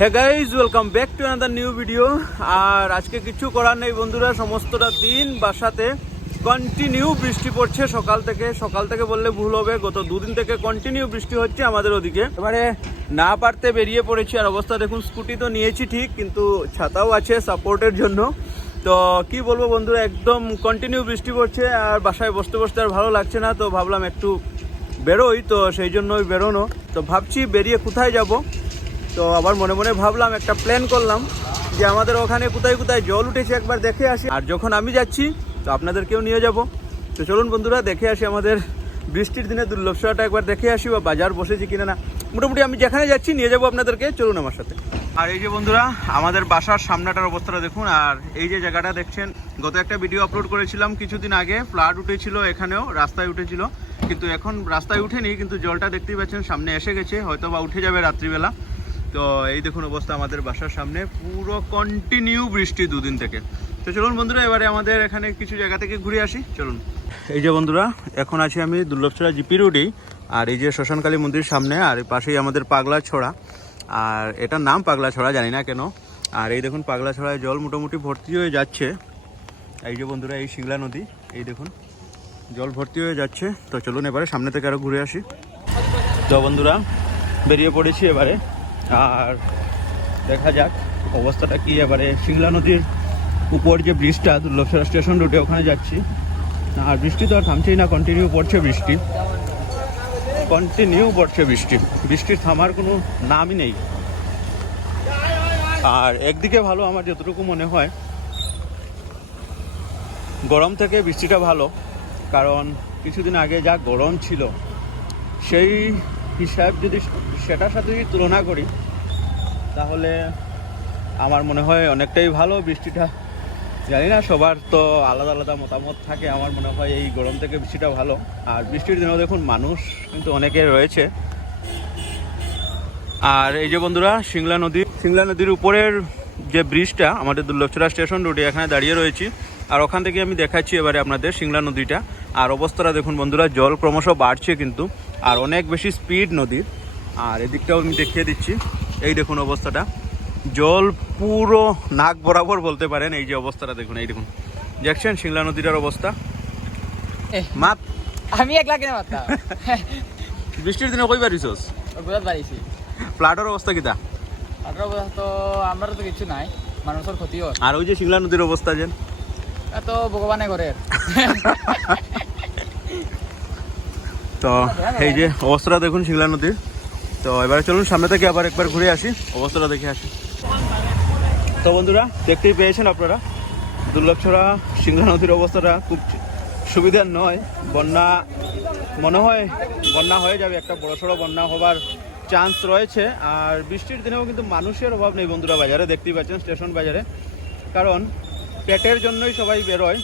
Hey guys welcome back to another new video আর আজকে কিছু করার নেই বন্ধুরা, সমস্তটা দিন বাসাতে কন্টিনিউ বৃষ্টি পড়ছে সকাল থেকে। সকাল থেকে বললে ভুল হবে, গত দুদিন থেকে কন্টিনিউ বৃষ্টি হচ্ছে আমাদের ওদিকে। এবারে না পারতে বেরিয়ে পড়েছি, আর অবস্থা দেখুন, স্কুটি তো নিয়েছি ঠিক, কিন্তু ছাতাও আছে সাপোর্টের জন্য। তো কি বলব বন্ধুরা, একদম কন্টিনিউ বৃষ্টি পড়ছে, আর বাসায় বসতে বসতে আর ভালো লাগছে না, তো ভাবলাম একটু বেরোই, তো সেই জন্যই বেরোনো। তো ভাবছি বেরিয়ে কোথায় যাব? তো আবার মনে মনে ভাবলাম, একটা প্ল্যান করলাম যে আমাদের ওখানে কোথায় কোথায় জল উঠেছে একবার দেখে আসি। আর যখন আমি যাচ্ছি, তো আপনাদেরকেও নিয়ে যাব। তো চলুন বন্ধুরা, দেখে আসি আমাদের বৃষ্টির দিনে দুর্লভসাটা একবার দেখে আসি বা বাজার বসেছে কিনা না। মোটামুটি আমি যেখানে যাচ্ছি, নিয়ে যাব আপনাদেরকে। চলুন আমার সাথে। আর এই যে বন্ধুরা, আমাদের বাসার সামনাটার অবস্থাটা দেখুন, আর এই যে জায়গাটা দেখছেন, গত একটা ভিডিও আপলোড করেছিলাম কিছুদিন আগে। ফ্লাড উঠেছিল এখানেও, রাস্তায় উঠেছিল। কিন্তু এখন রাস্তায় উঠেনি, কিন্তু জলটা দেখতেই পাচ্ছেন, সামনে এসে গেছে। হয়তো বা উঠে যাবে রাত্রিবেলা। তো এই দেখুন অবস্থা আমাদের বাসার সামনে। পুরো কন্টিনিউ বৃষ্টি দুদিন থেকে। তো চলুন বন্ধুরা, এবারে আমাদের এখানে কিছু জায়গা থেকে ঘুরে আসি। চলুন। এই যে বন্ধুরা, এখন আছি আমি দুর্লভছড়া জিপি রোডেই আর এই যে শ্মশানকালী মন্দির সামনে, আর পাশেই আমাদের পাগলা ছড়া আর এটার নাম পাগলা ছড়া জানি না কেন। আর এই দেখুন পাগলা ছড়ায় জল মোটামুটি ভর্তি হয়ে যাচ্ছে। এই যে বন্ধুরা, এই শিংলা নদী, এই দেখুন, জল ভর্তি হয়ে যাচ্ছে। তো চলুন এবারে সামনে থেকে আরও ঘুরে আসি। তো বন্ধুরা, বেরিয়ে পড়েছি এবারে। আর দেখা যাক অবস্থাটা কি, এবারে শিংলা নদীর উপর যে ব্রিজটা দুর্লভসরা স্টেশন রুটে ওখানে যাচ্ছি। আর বৃষ্টি তো আর থামছেই না কন্টিনিউ পড়ছে বৃষ্টি। কন্টিনিউ পড়ছে বৃষ্টি। বৃষ্টির থামার কোনো নামই নেই। আর একদিকে ভালো আমার যতটুকু মনে হয়, গরম থেকে বৃষ্টিটা ভালো। কারণ কিছুদিন আগে যা গরম ছিল, সেই হিসাব যদি সেটার সাথে যদি তুলনা করি, তাহলে আমার মনে হয় অনেকটাই ভালো। বৃষ্টিটা জানি না, সবার তো আলাদা আলাদা মতামত থাকে। আমার মনে হয় এই গরম থেকে বৃষ্টিটা ভালো। আর বৃষ্টির দিনেও দেখুন, মানুষ কিন্তু অনেকে রয়েছে। আর এই যে বন্ধুরা, সিংলা নদী, সিংলা নদীর উপরের যে ব্রিজটা, আমাদের দুর্লভচড়া স্টেশন রোডে এখানে দাঁড়িয়ে রয়েছি। আর ওখান থেকে আমি দেখাচ্ছি এবারে আপনাদের সিংলা নদীটা। আর অবস্থাটা দেখুন বন্ধুরা জল ক্রমশ বাড়ছে কিন্তু আর অনেক বেশি স্পিড নদীর। আর এদিকটাও আমি দেখিয়ে দিচ্ছি। এই দেখুন অবস্থাটা। জল পুরো নাক বরাবর বলতে পারেন এই যে অবস্থাটা দেখুন এই দেখুন। দেখছেন শিংলা নদীটার অবস্থা? আমি একলা কেন পারতাম বৃষ্টির দিনে কই পারিছস গুজরাট বাড়িছি। ফ্লাডের অবস্থা কিতা? অবস্থা তো আমরা তো কিছু নাই মানুষের ক্ষতি হয় আর ওই যে শিংলা নদীর অবস্থা যে তো ভগবানে করে। তো এই যে অবস্থাটা দেখুন শিংলা নদীর। তো এবারে চলুন সামনে থেকে আবার একবার ঘুরে আসি, অবস্থাটা দেখে আসি। তো বন্ধুরা, দেখতেই পেয়েছেন আপনারা দুর্লভছড়া সিংলা নদীর অবস্থাটা খুব সুবিধার নয়। বন্যা, মনে হয় বন্যা হয়ে যাবে, একটা বড়সড় বন্যা হবার চান্স রয়েছে। আর বৃষ্টির দিনেও কিন্তু মানুষের অভাব নেই বন্ধুরা বাজারে, দেখতেই পাচ্ছেন, স্টেশন বাজারে। কারণ পেটের জন্যই সবাই বেরোয়,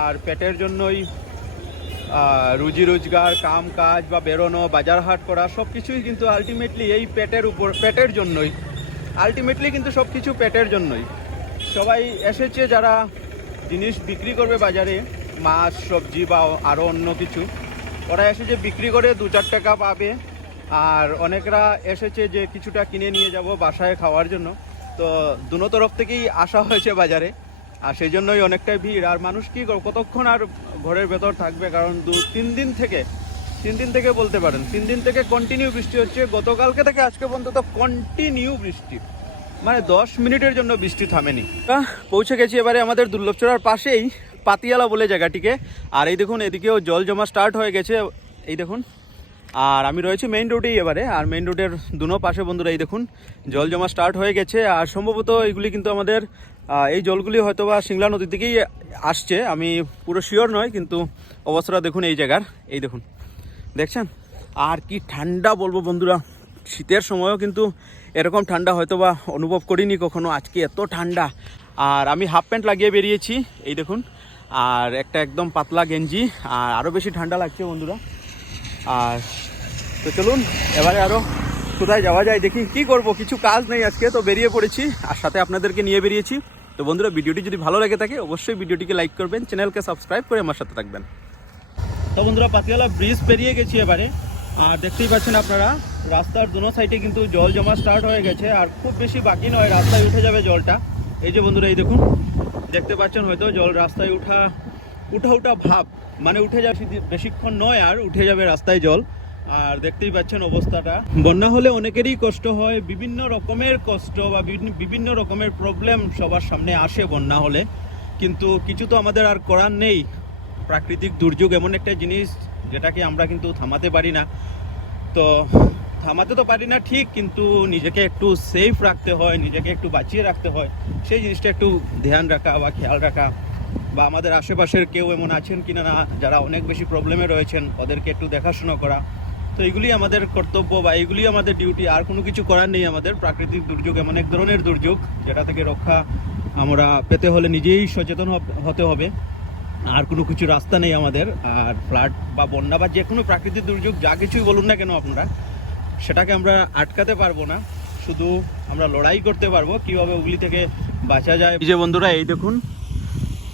আর পেটের জন্যই রুজি রোজগার, কাম কাজ বা বেরোনো, বাজার হাট করা সব কিছুই কিন্তু আলটিমেটলি এই পেটের উপর, পেটের জন্যই। আলটিমেটলি কিন্তু সব কিছু পেটের জন্যই। সবাই এসেছে যারা জিনিস বিক্রি করবে বাজারে, মাছ, সবজি বা আরও অন্য কিছু, ওরা এসেছে বিক্রি করে দু চার টাকা পাবে, আর অনেকরা এসেছে যে কিছুটা কিনে নিয়ে যাব বাসায় খাওয়ার জন্য। তো দুনো তরফ থেকেই আসা হয়েছে বাজারে। আর সেই জন্যই অনেকটাই ভিড়। আর মানুষ কি কতক্ষণ আর ঘরের ভেতর থাকবে? কারণ দু, তিন দিন থেকে, তিন দিন থেকে বলতে পারেন, তিন দিন থেকে কন্টিনিউ বৃষ্টি হচ্ছে। গতকালকে থেকে আজকে পর্যন্ত কন্টিনিউ বৃষ্টি। মানে দশ মিনিটের জন্য বৃষ্টি থামেনি। পৌঁছে গেছি এবারে আমাদের দুর্লভচড়ার পাশেই, পাতিয়ালা বলে জায়গাটিকে। আর এই দেখুন, এদিকেও জল জমা স্টার্ট হয়ে গেছে। এই দেখুন, আর আমি রয়েছি মেইন রোডেই এবারে। আর মেইন রোডের দুনো পাশে বন্ধুরা, এই দেখুন, জল জমা স্টার্ট হয়ে গেছে। আর সম্ভবত এগুলি কিন্তু আমাদের এই জলগুলি হয়তো বা সিংলা নদীর দিকেই আসছে, আমি পুরো শিওর নয়, কিন্তু অবস্থাটা দেখুন এই জায়গার, এই দেখুন। দেখছেন? আর কি ঠান্ডা বলব বন্ধুরা, শীতের সময়ও কিন্তু এরকম ঠান্ডা হয়তো বা অনুভব করিনি কখনো, আজকে এত ঠান্ডা। আর আমি হাফ প্যান্ট লাগিয়ে বেরিয়েছি, এই দেখুন। আর একটা একদম পাতলা গেঞ্জি, আর আরও বেশি ঠান্ডা লাগছে বন্ধুরা। আর তো চলুন, এবারে আরও কোথায় যাওয়া যায়, দেখি কি করব, কিছু কাজ নেই আজকে, তো বেরিয়ে পড়েছি। আর সাথে আপনাদেরকে নিয়ে বেরিয়েছি। তো বন্ধুরা, ভিডিওটি যদি ভালো লেগে থাকে, অবশ্যই ভিডিওটিকে লাইক করবেন, চ্যানেলকে সাবস্ক্রাইব করে আমার সাথে থাকবেন। তো বন্ধুরা, পাতিয়ালা ব্রিজ পেরিয়ে গেছি এবারে। আর দেখতেই পাচ্ছেন আপনারা, রাস্তার দুনো সাইডে কিন্তু জল জমা স্টার্ট হয়ে গেছে। আর খুব বেশি বাকি নয়, রাস্তায় উঠে যাবে জলটা। এই যে বন্ধুরা, এই দেখুন, দেখতে পাচ্ছেন হয়তো জল রাস্তায় উঠা উঠা উঠা ভাব। মানে উঠে যাবে বেশিক্ষণ নয়, আর উঠে যাবে রাস্তায় জল। আর দেখতেই পাচ্ছেন অবস্থাটা। বন্যা হলে অনেকেরই কষ্ট হয়, বিভিন্ন রকমের কষ্ট বা বিভিন্ন- রকমের প্রবলেম সবার সামনে আসে বন্যা হলে। কিন্তু কিছু তো আমাদের আর করার নেই। প্রাকৃতিক দুর্যোগ এমন একটা জিনিস যেটাকে আমরা কিন্তু থামাতে পারি না। তো থামাতে তো পারি না ঠিক, কিন্তু নিজেকে একটু সেফ রাখতে হয়, নিজেকে একটু বাঁচিয়ে রাখতে হয়। সেই জিনিসটা একটু ধ্যান রাখা বা খেয়াল রাখা। বা আমাদের আশেপাশের কেউ এমন আছেন কিনা না, যারা অনেক বেশি প্রবলেমে রয়েছেন, ওদেরকে একটু দেখাশোনা করা। তো এগুলি আমাদের কর্তব্য বা এগুলি আমাদের ডিউটি আর কোনো কিছু করার নেই আমাদের। প্রাকৃতিক দুর্যোগ এমন এক ধরনের দুর্যোগ, যেটা থেকে রক্ষা আমরা পেতে হলে নিজেই সচেতন হতে হবে। আর কোনো কিছু রাস্তা নেই আমাদের। আর ফ্লাড বা বন্যা বা যে কোনো প্রাকৃতিক দুর্যোগ, যা কিছুই বলুন না কেন আপনারা, সেটাকে আমরা আটকাতে পারব না। শুধু আমরা লড়াই করতে পারব, কীভাবে ওগুলি থেকে বাঁচা যায়। যে বন্ধুরা, এই দেখুন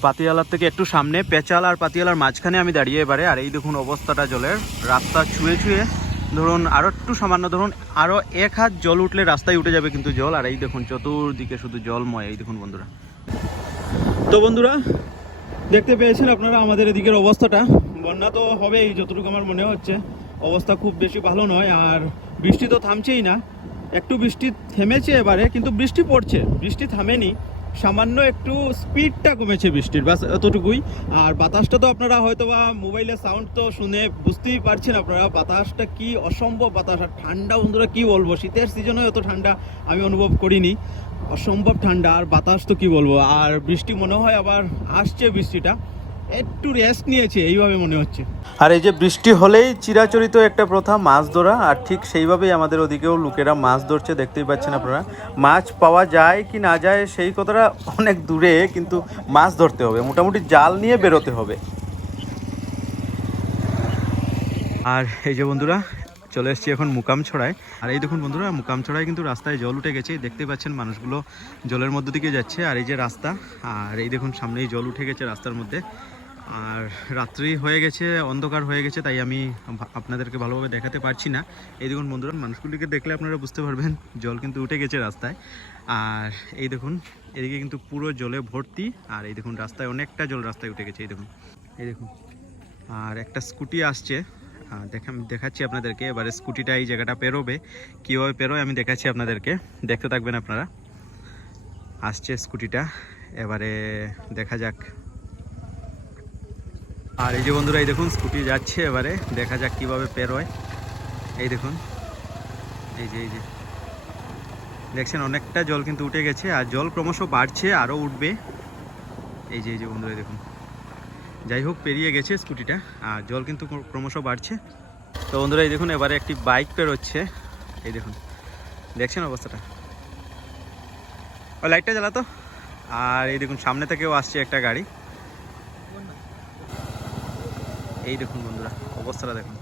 পাতিয়ালার থেকে একটু সামনে, পেঁচাল আর পাতিয়ালার মাঝখানে আমি দাঁড়িয়ে এবারে। আর এই দেখুন অবস্থাটা জলের। রাস্তা ছুঁয়ে ছুঁয়ে, ধরুন আরও একটু সামান্য, ধরুন আরও এক হাত জল উঠলে রাস্তায় উঠে যাবে কিন্তু জল। আর এই দেখুন চতুর্দিকে শুধু জলময়, এই দেখুন বন্ধুরা। তো বন্ধুরা, দেখতে পেয়েছেন আপনারা আমাদের এদিকের অবস্থাটা। বন্যা তো হবেই, যতটুকু আমার মনে হচ্ছে। অবস্থা খুব বেশি ভালো নয়, আর বৃষ্টি তো থামছেই না। একটু বৃষ্টি থেমেছে এবারে, কিন্তু বৃষ্টি পড়ছে। বৃষ্টি থামেনি। সামান্য একটু স্পিডটা কমেছে বৃষ্টির বাস এতটুকুই। আর বাতাসটা তো আপনারা হয়তো বা মোবাইলের সাউন্ড তো শুনে বুঝতেই পারছেন আপনারা, বাতাসটা কি অসম্ভব বাতাস, আর ঠান্ডা বন্ধুরা কী বলব? শীতের সিজনে এত ঠান্ডা আমি অনুভব করিনি, অসম্ভব ঠান্ডা, আর বাতাস তো কি বলব? আর বৃষ্টি মনে হয় আবার আসছে বৃষ্টিটা। একটু রেস্ট নিয়েছে, এইভাবে মনে হচ্ছে। আর এই যে বৃষ্টি হলেই চিরাচরিত একটা প্রথা, মাছ ধরা, আর ঠিক সেইভাবেই আমাদের ওদিকেও লোকেরা মাছ ধরছে, দেখতেই পাচ্ছেন আপনারা। মাছ পাওয়া যায় কি না যায়, সেই কথাটা অনেক দূরে, কিন্তু মাছ ধরতে হবে, মোটামুটি জাল নিয়ে বেরোতে হবে। আর এই যে বন্ধুরা, চলে এসেছি এখন মুকাম ছড়ায় আর এই দেখুন বন্ধুরা মুকাম ছড়ায় কিন্তু রাস্তায় জল উঠে গেছে দেখতে পাচ্ছেন মানুষগুলো জলের মধ্যে দিকে যাচ্ছে, আর এই যে রাস্তা, আর এই দেখুন সামনেই জল উঠে গেছে রাস্তার মধ্যে। আর রাত্রি হয়ে গেছে, অন্ধকার হয়ে গেছে, তাই আমি আপনাদেরকে ভালোভাবে দেখাতে পারছি না। এই দেখুন বন্ধুরা, মানুষগুলিকে দেখলে আপনারা বুঝতে পারবেন, জল কিন্তু উঠে গেছে রাস্তায়। আর এই দেখুন, এদিকে কিন্তু পুরো জলে ভর্তি, আর এই দেখুন রাস্তায় অনেকটা জল রাস্তায় উঠে গেছে, এই দেখুন। এই দেখুন, আর একটা স্কুটি আসছে। দেখা দেখাচ্ছি আপনাদেরকে, এবারে স্কুটিটা এই জায়গাটা পেরোবে। কীভাবে পেরোয় আমি দেখাচ্ছি আপনাদেরকে, দেখতে থাকবেন আপনারা। আসছে স্কুটিটা, এবারে দেখা যাক। আর এই যে বন্ধুরা, এই দেখুন, স্কুটি যাচ্ছে এবারে। দেখা যাক কীভাবে পেরোয় এই দেখুন, এই যে এই যে। দেখছেন, অনেকটা জল কিন্তু উঠে গেছে, আর জল ক্রমশ বাড়ছে আরও উঠবে। এই যে এই যে বন্ধুরা দেখুন। যাই হোক, পেরিয়ে গেছে স্কুটিটা, আর জল কিন্তু ক্রমশ বাড়ছে। তো বন্ধুরা, এই দেখুন, এবারে একটি বাইক পেরোচ্ছে এই দেখুন, দেখছেন অবস্থাটা? ও লাইটটা জ্বালাতো। আর এই দেখুন, সামনে থেকেও আসছে একটা গাড়ি। এই দেখুন বন্ধুরা, অবস্থাটা দেখুন।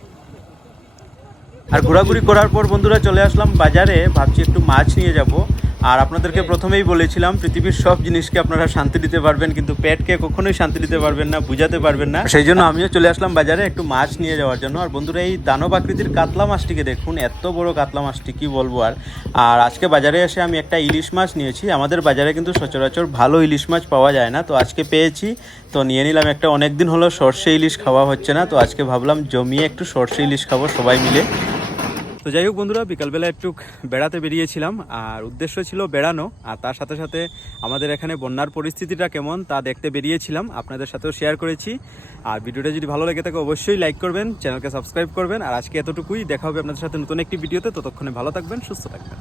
আর ঘোরাঘুরি করার পর বন্ধুরা চলে আসলাম বাজারে, ভাবছি একটু মাছ নিয়ে যাব। আর আপনাদেরকে প্রথমেই বলেছিলাম পৃথিবীর সব জিনিসকে আপনারা শান্তি দিতে পারবেন কিন্তু পেটকে কখনোই শান্তি দিতে পারবেন না বুঝাতে পারবেন না। সেই জন্য আমিও চলে আসলাম বাজারে একটু মাছ নিয়ে যাওয়ার জন্য। আর বন্ধুরা এই দানব আকৃতির কাতলা মাছটিকে দেখুন এত বড় কাতলা মাছটি কি বলব আর। আর আজকে বাজারে এসে আমি একটা ইলিশ মাছ নিয়েছি। আমাদের বাজারে কিন্তু সচরাচর ভালো ইলিশ মাছ পাওয়া যায় না তো আজকে পেয়েছি। তো নিয়ে নিলাম একটা অনেক দিন হলো সর্ষে ইলিশ খাওয়া হচ্ছে না তো আজকে ভাবলাম জমিয়ে একটু সর্ষে ইলিশ খাব সবাই মিলে। তো যাই হোক বন্ধুরা, বিকালবেলা একটু বেড়াতে বেরিয়েছিলাম, আর উদ্দেশ্য ছিল বেড়ানো, আর তার সাথে সাথে আমাদের এখানে বন্যার পরিস্থিতিটা কেমন তা দেখতে বেরিয়েছিলাম, আপনাদের সাথেও শেয়ার করেছি। আর ভিডিওটা যদি ভালো লেগে থাকে, অবশ্যই লাইক করবেন চ্যানেলকে সাবস্ক্রাইব করবেন, আর আজকে এতটুকুই, দেখা হবে আপনাদের সাথে নতুন একটি ভিডিওতে ততক্ষণে ভালো থাকবেন, সুস্থ থাকবেন।